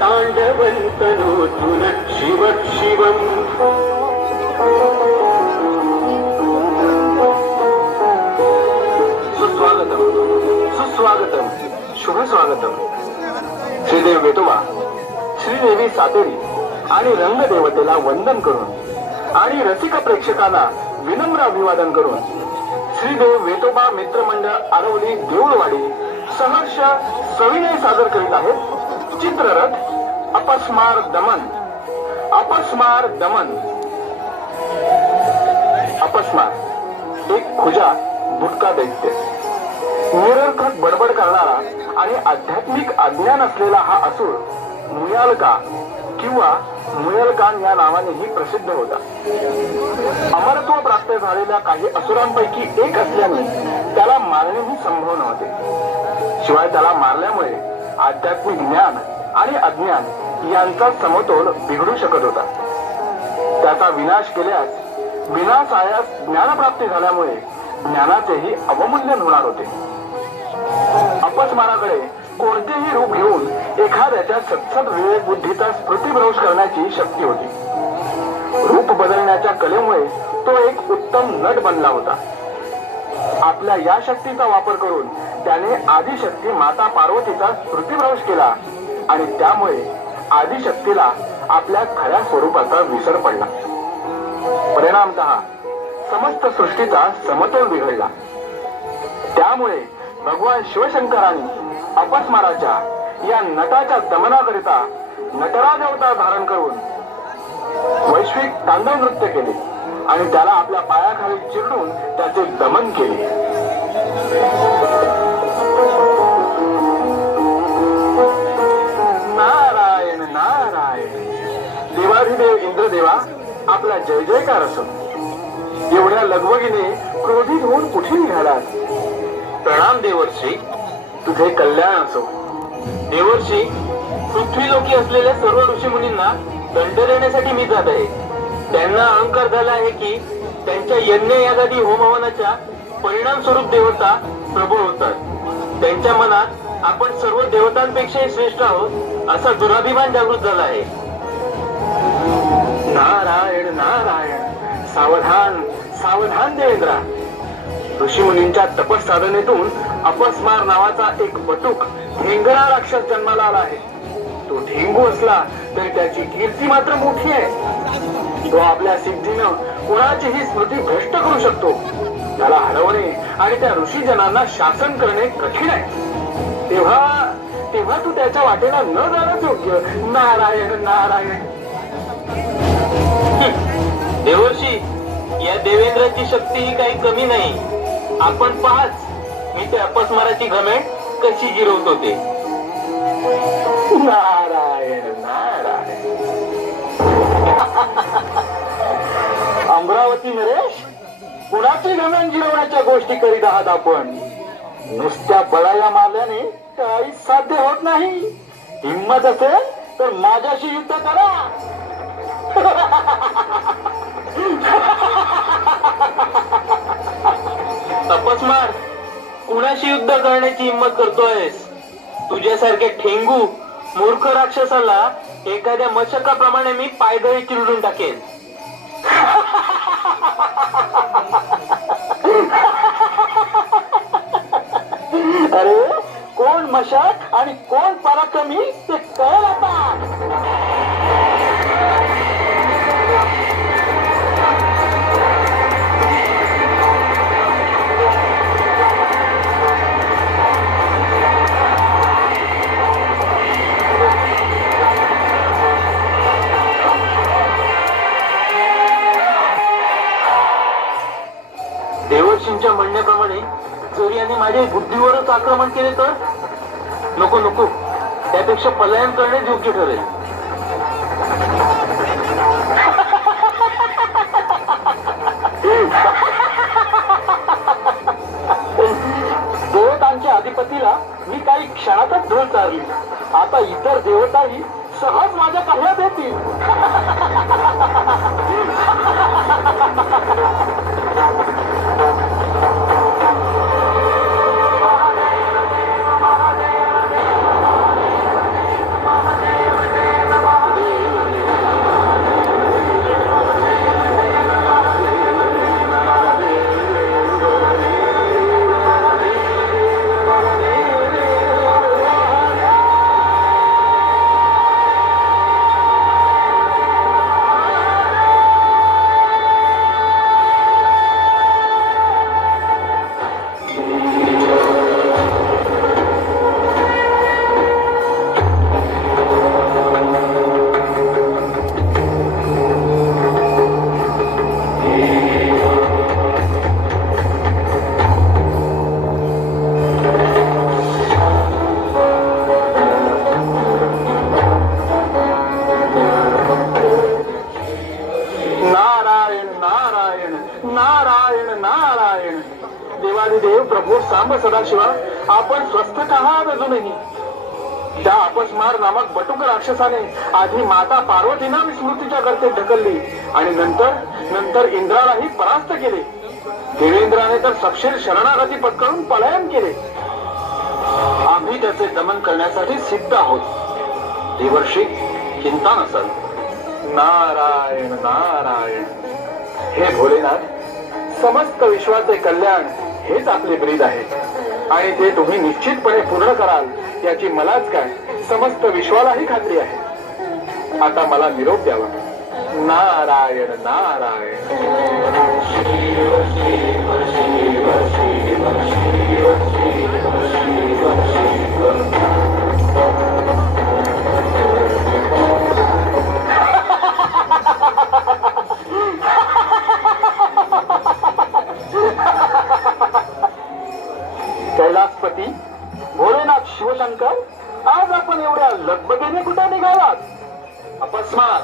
ताण्डवन्तनोऽर्जुन शिव शिवम् सुस्वागतम सुस्वागतम शुभ स्वागतम. श्रीदेव वेतोबा, श्रीदेवी सातेरी आणि रंगदेवतेला वंदन करून आणि रसिक प्रेक्षकांना विनम्र अभिवादन करून श्रीदेव वेतोबा मित्रमंडळ आरवली देऊळवाडी सहर्ष सविनय सादर करीत आहेत चित्ररथ अपस्मार दमन. अपस्मार दमन. अपस्मार एक खुजा बुटका दैत्य, निरर्थक बडबड करणारा आणि आध्यात्मिक अज्ञान असलेला हा असुर मुयालका किंवा मुयलकान या नावानेही प्रसिद्ध होता. अमरत्व प्राप्त झालेल्या काही असुरांपैकी एक असल्याने त्याला मारणेही संभव नव्हते. शिवाय त्याला मारल्यामुळे आध्यात्मिक ज्ञान आणि अज्ञान यांचा समतोल बिघडू शकत होता. त्याचा विनाश केल्यास विनाशायास ज्ञानप्राप्ती झाल्यामुळे ज्ञानाचेही अवमूल्यन होणार होते. अपस्माराकडे कोणतेही रूप घेऊन एखाद्याच्या सत्सद विवेक बुद्धीचा स्मृतिभ्रंश करण्याची शक्ती होती. रूप बदलण्याच्या कलेमुळे तो एक उत्तम नट बनला होता. आपल्या या शक्तीचा वापर करून त्याने आदिशक्ती माता पार्वतीचा स्मृतिभ्रंश केला आणि त्यामुळे आदिशक्तीला आपल्या खऱ्या स्वरूपाचा विसर पडला. परिणामतः समस्त सृष्टीचा समतोल बिघडला. त्यामुळे भगवान शिवशंकरांनी अपस्माराच्या या नटाच्या दमनाकरिता नटराज अवतार धारण करून वैश्विक तांडव नृत्य केले आणि त्याला आपल्या पायाखाली चिरडून त्याचे दमन केले. नारायण नारायण. देवाधिदेव इंद्रदेवा, आपला जय जयकार असो. एवढ्या लगबगीने क्रोधित होऊन कुठे निघालात? प्रणाम देवर्षी, तुझे कल्याण असो. देवर्षी, पृथ्वीलोकी असलेल्या सर्व ऋषीमुनींना दंड देण्यासाठी मी जात आहे. त्यांना अहंकार झाला आहे की त्यांच्या यज्ञ यागादी होमहवनाच्या परिणाम स्वरूप देवता प्रबळ होतात. त्यांच्या मनात आपण सर्व देवतांपेक्षाही श्रेष्ठ आहोत असा दुराभिमान जागृत झाला आहे. नारायण नारायण. सावधान सावधान देवेंद्रा. ऋषीमुनींच्या तपस साधनेतून अपस्मार नावाचा एक बटूक ढेंगरा राक्षस जन्माला आला आहे. तो ढेंगू असला तरी त्याची कीर्ती मात्र मोठी आहे. तो आपल्या सिद्धीनं कोणाचीही स्मृती भ्रष्ट करू शकतो. त्याला हरवणे आणि त्या ऋषीजनांना शासन करणे कठीण आहे. तेव्हा तू त्याच्या वाटेला न जाणंच योग्य. नारायण नारायण. देवर्षी, या देवेंद्राची शक्ती ही काही कमी नाही. आपण पाहाच, मी त्या अपस्माराची घमेंड कशी गिरवतो ते. नारायण नारायण. अमरावती नरेश, कुणाची घमेंड गिरवण्याच्या गोष्टी करीत आहात आपण? नुसत्या बळाया मारल्याने काही साध्य होत नाही. हिंमत असेल तर माझ्याशी युद्ध करा. अपस्मार, कुणाशी युद्ध करण्याची हिंमत करतोयस? तुझ्यासारखे ठेंगू मूर्ख राक्षसाला एखाद्या मशकाप्रमाणे मी पायदळी चिरडून टाकेन. अरे, कोण मशक आणि कोण पराक्रमी ते कळेल आता. देवर्षींच्या म्हणण्याप्रमाणे जर यांनी माझ्या बुद्धीवरच आक्रमण केले तर? नको नको, त्यापेक्षा पलायन करणे योग्य ठरेल. देवतांच्या अधिपतीला मी काही क्षणातच धूळ चारली. आता इतर देवताही सहज माझ्या पाहण्यात येतील. सांब सदाशिवा, आपण स्वस्थ आहात अजूनही. त्या अपस्मार नामक बटुक राक्षसाने आधी माता पार्वतींना विस्मृतीच्या गर्तेत ढकलली आणि नंतर इंद्रालाही परास्त केले. देवेंद्राने तर सक्षीर शरणागती पत्करून पलायन केले. आम्ही त्याचे दमन करण्यासाठी सिद्ध आहोत. देवर्षी, चिंता नसल. नारायण नारायण. हे भोलेनाथ, समस्त विश्वाचे कल्याण हेच आपले ब्रीद आहे आणि ते तुम्ही निश्चितपणे पूर्ण कराल याची मलाच काय, समस्त विश्वालाही खात्री आहे. आता मला निरोप द्यावा. नारायण नारायण. कैलासपती, भोलेनाथ शिवशंकर, आज आपण एवढ्या लगबगीने कुठे निघालात? अपस्मार,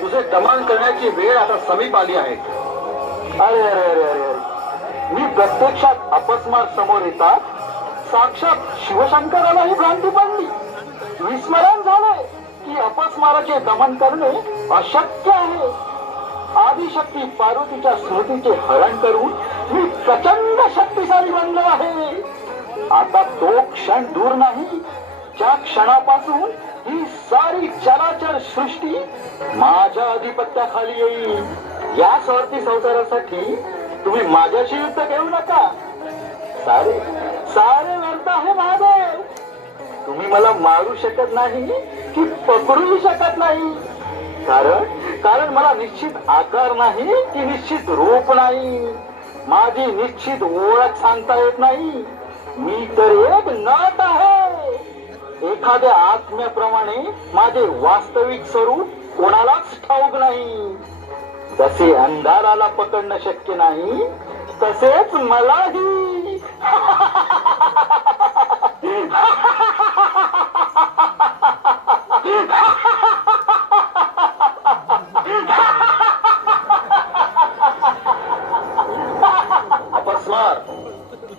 तुझे दमन करण्याची वेळ आता समीप आली आहे. अरे अरे अरे अरे अरे, मी प्रत्यक्षात अपस्मार समोर येतात साक्षात शिवशंकरालाही भ्रांती पडली. विस्मरण झाले की अपस्माराचे दमन करणे अशक्य आहे. आदिशक्ती पार्वतीच्या स्मृतीचे हरण करून मी प्रचंड शक्तिशाली बनलो आहे. आता तो क्षण दूर नाही ज्या क्षणापासून ही सारी चराचर सृष्टी माझ्या अधिपत्याखाली येईल. या स्वार्थी संसारासाठी तुम्ही माझ्याशी युद्ध घेऊ नका. सारे सारे व्यर्थ आहे महादेव. तुम्ही मला मारू शकत नाही की पकडू शकत नाही. कारण मला निश्चित आकार नाही की निश्चित रूप नाही. माझी निश्चित ओळख सांगता येत नाही. मी तर एक नट आहे. एखाद्या आत्म्याप्रमाणे माझे वास्तविक स्वरूप कोणालाच ठाऊक नाही. जसे अंधाराला पकडणं शक्य नाही तसेच मलाही. अपस्मार,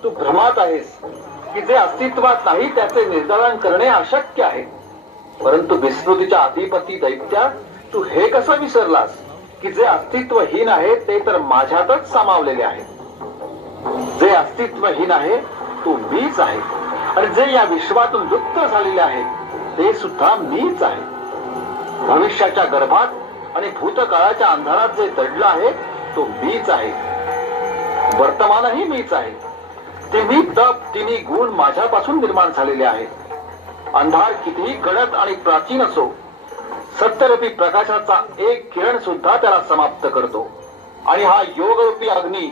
तू भ्रमात आहेस की जे अस्तित्वात नाही त्याचे निर्धारण करणे अशक्य आहे. परंतु विस्मृतीच्या अधिपती दैत्या, तू हे कसं विसरलास की जे अस्तित्वहीन आहे ते तर माझ्यातच सामावलेले आहे. जे अस्तित्वहीन आहे तो मीच आहे आणि जे या विश्वातून लुप्त झालेले आहे ते सुद्धा मीच आहे. भविष्याच्या गर्भात आणि भूतकाळाच्या अंधारात जे दडलं आहे तो मीच आहे. वर्तमानही मीच आहे. तिन्ही तप, तिन्ही गुण माझ्यापासून निर्माण झालेले आहेत. अंधार कितीही गडद आणि प्राचीन असो, सत्यरूपी प्रकाशाचा एक किरण सुद्धा त्याला समाप्त करतो. आणि हा योगरूपी अग्नी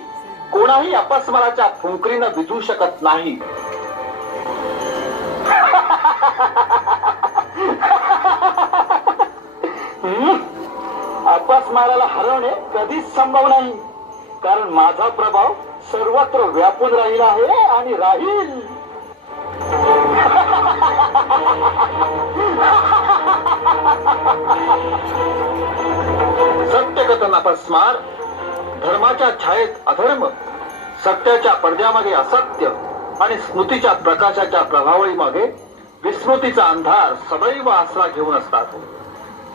कोणाही अपस्माराच्या फुंकरीनं विझू शकत नाही. अपस्माराला हरवणे कधीच संभव नाही. कारण माझा प्रभाव सर्वत्र व्यापून राहिला आहे आणि राहील. सत्यकथन अपस्मार. धर्माच्या छायेत अधर्म, सत्याच्या पडद्यामध्ये असत्य आणि स्मृतीच्या प्रकाशाच्या प्रभावळीमागे विस्मृतीचा अंधार सदैव आसरा घेऊन असतात.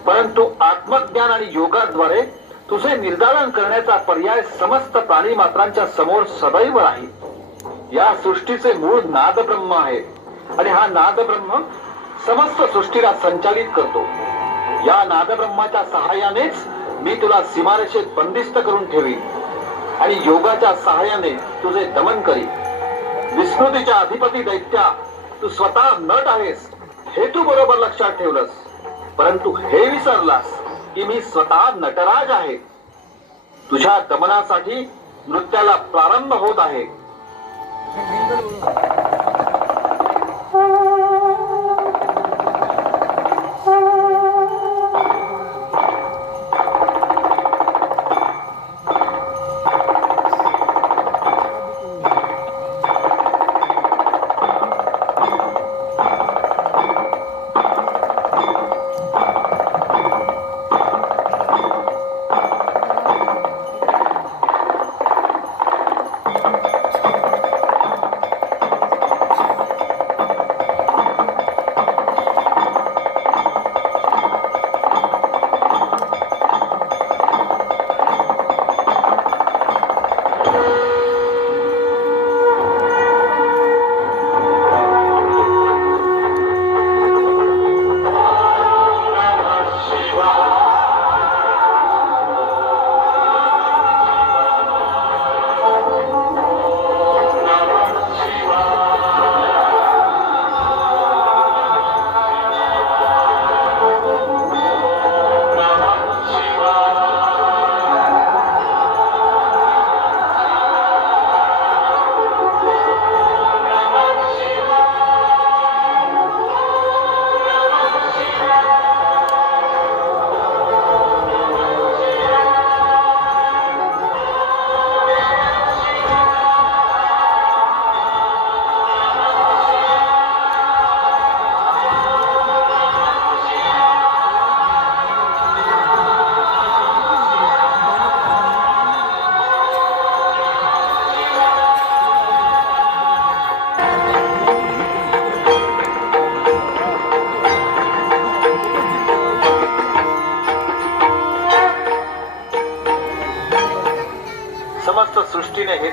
परंतु आत्मज्ञान आणि योगाद्वारे तुझे निर्धारण करण्याचा पर्याय समस्त प्राणी मात्रांच्या समोर सदैव राहील. या सृष्टीचे मूळ नादब्रह्म आहे आणि हा नादब्रह्म समस्त सृष्टीला संचालित करतो. या नादब्रह्माच्या सहाय्यानेच मी तुला सीमारेषेत बंदिस्त करून ठेवी आणि योगाच्या सहाय्याने तुझे दमन करी. विस्मृतीच्या अधिपती दैत्या, तू स्वतः नट आहेस हे तू बरोबर लक्षात ठेवलंस. परंतु हे विसरलास की मी स्वतः नटराज आहे. तुझ्या दमनासाठी नृत्याला प्रारंभ होत आहे.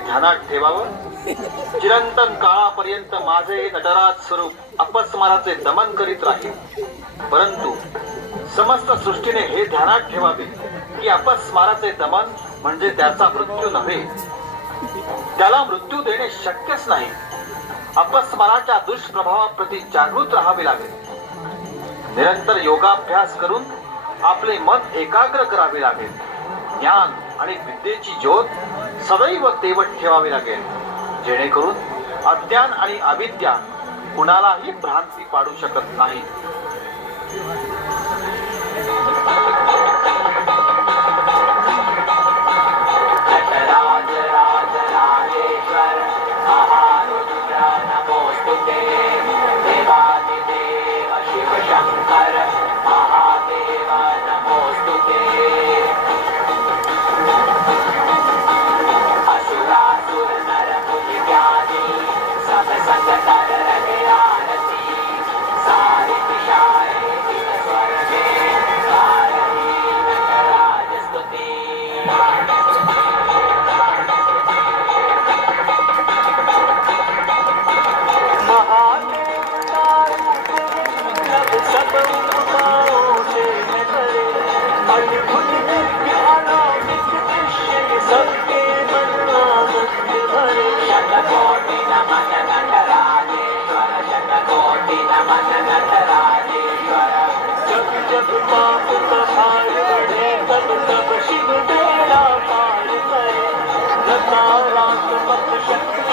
ध्यानात ठेवावं. चिरंतन काळापर्यंत माझे नटराज स्वरूप अपस्माराचे दमन करीत राहील. परंतु समस्त सृष्टीने हे ध्यानात ठेवावे की अपस्माराचे दमन म्हणजे त्याचा मृत्यू नव्हे. त्याला मृत्यू देणे शक्यच नाही. अपस्माराच्या दुष्प्रभावाप्रती जागृत राहावे लागेल. निरंतर योगाभ्यास करून आपले मन एकाग्र करावे लागेल. ज्ञान आणि विद्येची ज्योत सदैव तेवत ठेवावी लागेल, जेणेकरून अज्ञान आणि अविद्या कुणालाही भ्रांती पाडू शकत नाही. शिव तेरा पार करे, नकारात्मक शक्ति